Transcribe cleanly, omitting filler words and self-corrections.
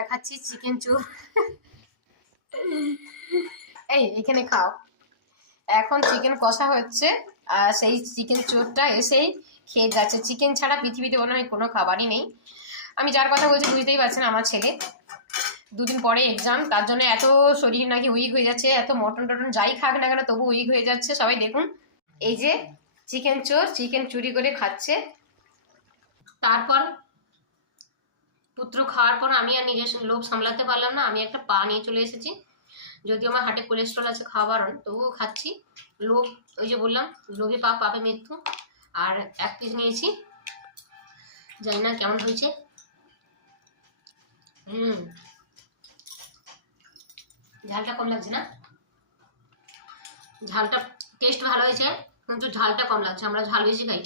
দেখাচ্ছি চিকেন চোর। এই এখানে খাও। এখন চিকেন কষা হচ্ছে আর সেই চিকেন চোরটা এসেই খেয়ে যাচ্ছে। চিকেন ছাড়া পৃথিবীতে মনে হয় কোনো খাবারই নেই। আমি যার কথা বলছি বুঝতেই পারছেন, আমার ছেলে। দুদিন পরে এক্সাম, তার জন্য এত শরীর নাকি উইক হয়ে যাচ্ছে, এত মটন টটন যাই খাক না কেন তবু উইক হয়ে যাচ্ছে। সবাই দেখুন, এই যে চিকেন চোর চিকেন চুরি করে খাচ্ছে। তারপর পুত্র খাওয়ার পর আমি আর নিজের লোভ সামলাতে পারলাম না, আমি একটা পা নিয়ে চলে এসেছি। যদিও আমার হার্টে কোলেস্ট্রল আছে, খাওয়া বারণ, তবুও খাচ্ছি। লোভ, ওই যে বললাম লোভে পাপ পাপে মৃত্যু। আর এক পিস নিয়েছি, জানি না কেমন হয়েছে। ঝালটা কম লাগছে না? ঝালটা টেস্ট ভালো হয়েছে, কিন্তু ঝালটা কম লাগছে। আমরা ঝাল বেশি খাই।